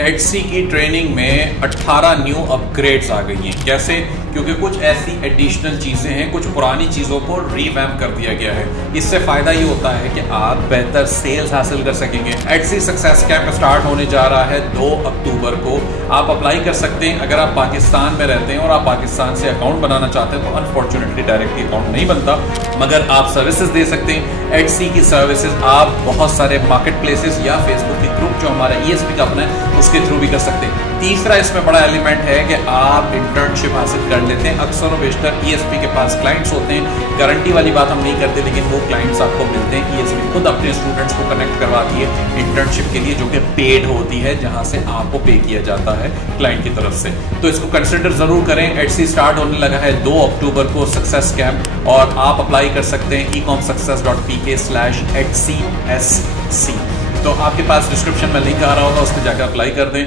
HC की training में 18 new upgrades आ गई हैं। कैसे? क्योंकि कुछ ऐसी एडिशनल चीजें हैं, कुछ पुरानी चीजों को रीवैम्प कर दिया गया है। इससे फायदा ये होता है कि आप बेहतर सेल्स हासिल कर सकेंगे। एचसी सक्सेस कैंप स्टार्ट होने जा रहा है 2 अक्टूबर को। आप अप्लाई कर सकते हैं। अगर आप पाकिस्तान में रहते हैं और आप पाकिस्तान से अकाउंट बनाना चाहते हैं तो अनफॉर्चुनेटली डायरेक्टली अकाउंट नहीं बनता, मगर आप सर्विसेज दे सकते हैं। एचसी की सर्विसेज आप बहुत सारे मार्केट प्लेसेस या फेसबुक के ग्रुप जो हमारा ईएसपी का अपना है उसके थ्रू भी कर सकते हैं। तीसरा इसमें बड़ा एलिमेंट है कि आप इंटर्नशिप हासिल कर लेते हैं। अक्सर बेशतर ईएसपी के पास क्लाइंट्स होते हैं, गारंटी वाली बात हम नहीं करते, लेकिन वो क्लाइंट्स आपको मिलते हैं। ईएसपी खुद अपने स्टूडेंट्स को कनेक्ट करवाती है इंटर्नशिप के लिए, जो कि पेड होती है, जहां से आपको पे किया जाता है क्लाइंट की तरफ से। तो इसको कंसिडर जरूर करें। एचसी स्टार्ट होने लगा है 2 अक्टूबर को सक्सेस कैंप, और आप अप्लाई कर सकते हैं ecomsuccess.pk/HCSC। तो आपके पास डिस्क्रिप्शन में लिंक आ रहा होगा, उस पर जाकर अप्लाई कर दें।